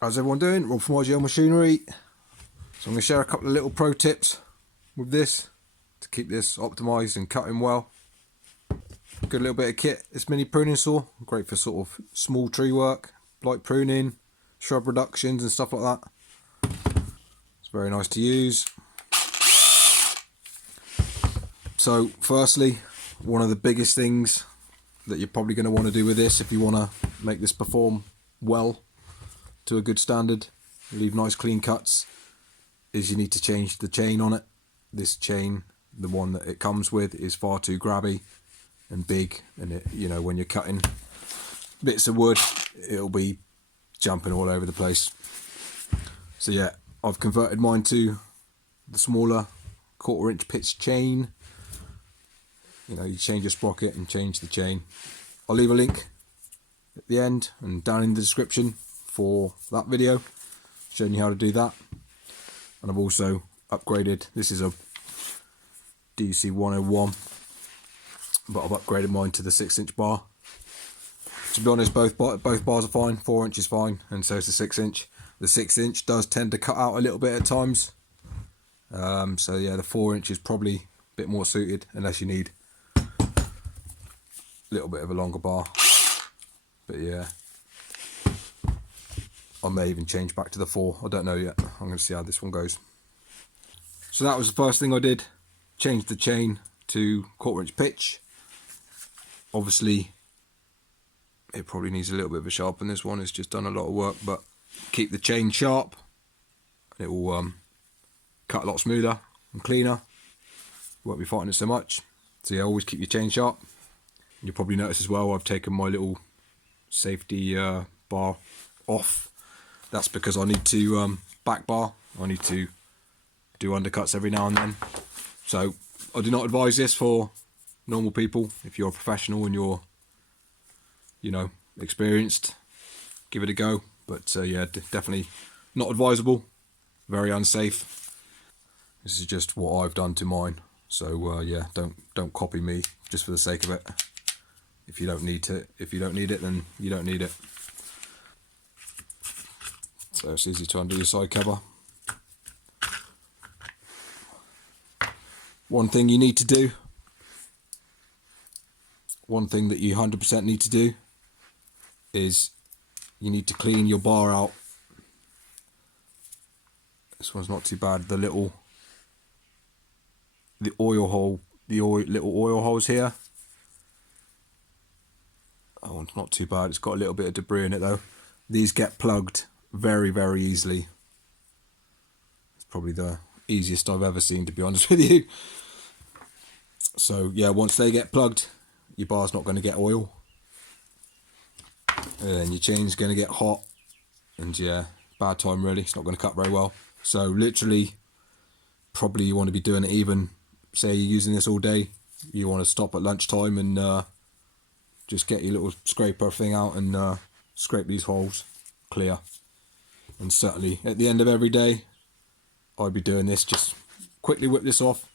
How's everyone doing? Rob from IGL Machinery. So I'm going to share a couple of little pro tips with this to keep this optimised and cutting well. Good little bit of kit. This mini pruning saw, great for sort of small tree work, like pruning, shrub reductions and stuff like that. It's very nice to use. So firstly, one of the biggest things that you're probably going to want to do with this, if you want to make this perform well to a good standard, leave nice clean cuts, is you need to change the chain on it. This chain, the one that it comes with, is far too grabby and big, and it, you know, when you're cutting bits of wood, it'll be jumping all over the place. So yeah, I've converted mine to the smaller 1/4 inch pitch chain. You know, you change your sprocket and change the chain. I'll leave a link at the end and down in the description for that video showing you how to do that. And I've also upgraded, this is a DC 101, but I've upgraded mine to the 6-inch bar. To be honest, both bars are fine. 4 inch is fine, and so is the 6-inch. The 6-inch does tend to cut out a little bit at times, so yeah, the 4 inch is probably a bit more suited unless you need a little bit of a longer bar. But yeah, I may even change back to the 4. I don't know yet. I'm going to see how this one goes. So that was the first thing I did. Changed the chain to 1/4 inch pitch. Obviously, it probably needs a little bit of a sharpen. This one has just done a lot of work, but keep the chain sharp and it will cut a lot smoother and cleaner. You won't be fighting it so much. So yeah, always keep your chain sharp. You'll probably notice as well, I've taken my little safety bar off. That's because I need to back bar. I need to do undercuts every now and then. So I do not advise this for normal people. If you're a professional and you're, you know, experienced, give it a go. But yeah, definitely not advisable. Very unsafe. This is just what I've done to mine. So yeah, don't copy me just for the sake of it. If you don't need it, then you don't need it. So it's easy to undo your side cover. One thing you need to do, one thing that you 100% need to do, is you need to clean your bar out. This one's not too bad. The oil hole, little oil holes here. Oh, it's not too bad. It's got a little bit of debris in it though. These get plugged very, very easily. It's probably the easiest I've ever seen, to be honest with you. So yeah, once they get plugged, your bar's not going to get oil, and your chain's going to get hot, and yeah, bad time really. It's not going to cut very well. So literally, probably you want to be doing it, even say you're using this all day, you want to stop at lunchtime and just get your little scraper thing out and scrape these holes clear. And certainly at the end of every day, I'd be doing this. Just quickly whip this off,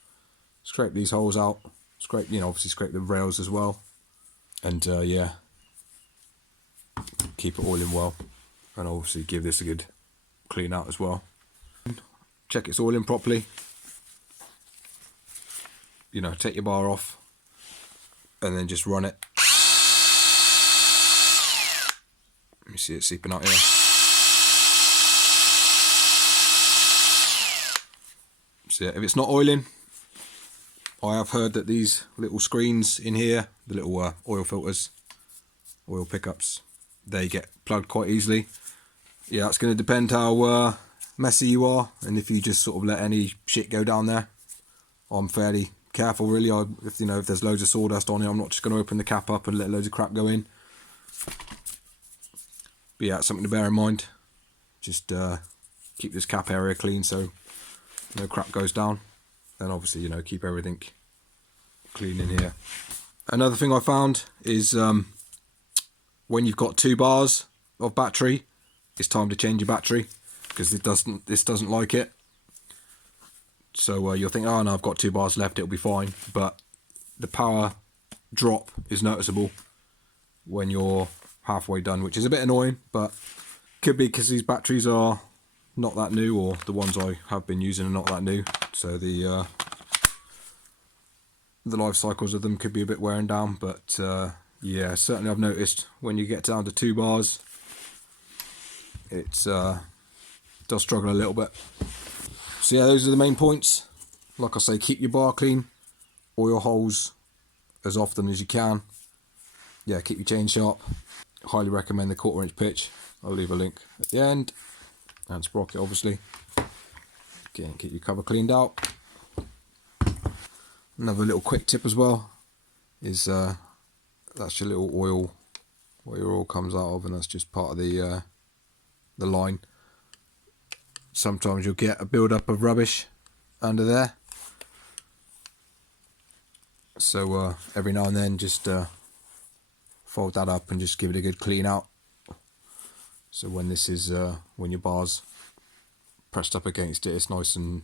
scrape these holes out, scrape, you know, obviously scrape the rails as well, and yeah, keep it all in well, and obviously give this a good clean out as well. Check it's all in properly. You know, take your bar off and then just run it. Let me see it seeping out here. So yeah, if it's not oiling, I have heard that these little screens in here, the little oil filters, oil pickups, they get plugged quite easily. Yeah, it's going to depend how messy you are, and if you just sort of let any shit go down there. I'm fairly careful really. If there's loads of sawdust on it, I'm not just going to open the cap up and let loads of crap go in. But yeah, it's something to bear in mind. Just keep this cap area clean so no crap goes down. And obviously, you know, keep everything clean in here. Another thing I found is when you've got 2 bars of battery, it's time to change your battery, because this doesn't like it. So you'll think, oh no, I've got 2 bars left, it'll be fine. But the power drop is noticeable when you're halfway done, which is a bit annoying, but Could be because these batteries are not that new, or the ones I have been using are not that new, so the life cycles of them could be a bit wearing down. But yeah, certainly I've noticed when you get down to 2 bars, it's does struggle a little bit. So yeah, those are the main points. Like I say, keep your bar clean, oil holes as often as you can. Yeah, keep your chain sharp. Highly recommend the 1/4 inch pitch. I'll leave a link at the end, and sprocket obviously. Again, keep your cover cleaned out. Another little quick tip as well is that's your little oil, where your oil comes out of, and that's just part of the line. Sometimes you'll get a build up of rubbish under there, so every now and then just fold that up and just give it a good clean out. So when this is when your bar's pressed up against it, it's nice and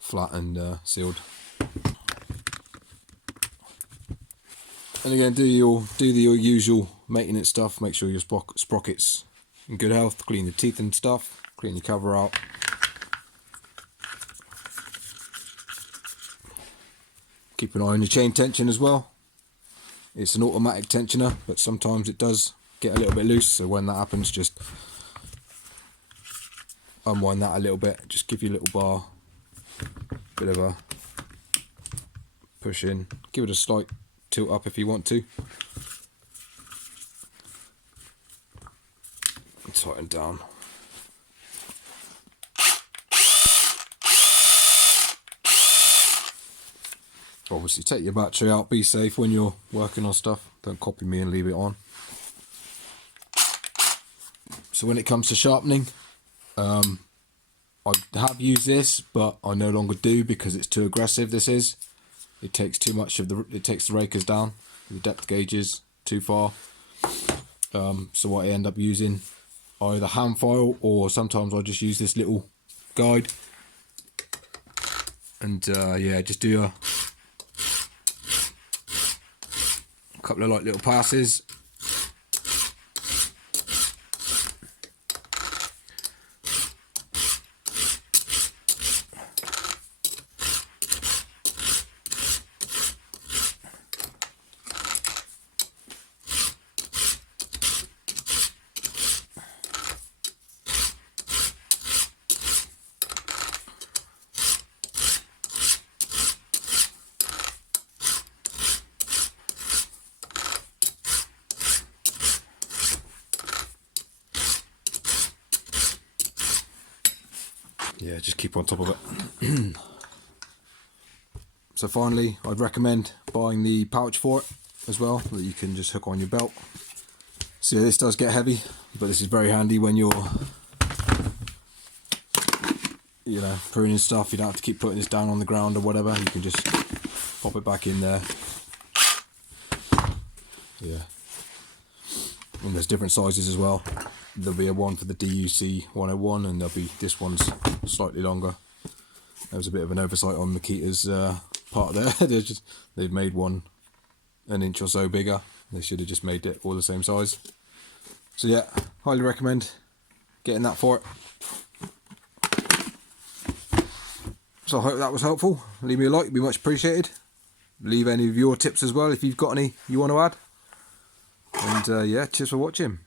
flat and sealed. And again, do the usual maintenance stuff. Make sure your sprocket's in good health. Clean the teeth and stuff. Clean your cover out. Keep an eye on your chain tension as well. It's an automatic tensioner, but sometimes it does get a little bit loose. So when that happens, just unwind that a little bit. Just give your little bar a bit of a push in. Give it a slight tilt up if you want to. And tighten down. Obviously take your battery out, be safe when you're working on stuff. Don't copy me and leave it on. So when it comes to sharpening, I have used this, but I no longer do because it's too aggressive. It takes too much of it takes the rakers down, the depth gauges too far. So what I end up using, either hand file, or sometimes I just use this little guide, and yeah, just do a couple of like little passes. Yeah, just keep on top of it. So finally, I'd recommend buying the pouch for it as well, that you can just hook on your belt. So yeah, this does get heavy, but this is very handy when you're, you know, pruning stuff. You don't have to keep putting this down on the ground or whatever. You can just pop it back in there. Yeah. And there's different sizes as well. There'll be a one for the DUC 101, and there'll be this one's slightly longer. There was a bit of an oversight on Makita's part there. They've made one an inch or so bigger. They should have just made it all the same size. So yeah, highly recommend getting that for it. So I hope that was helpful. Leave me a like, it'd be much appreciated. Leave any of your tips as well if you've got any you want to add. And yeah, cheers for watching.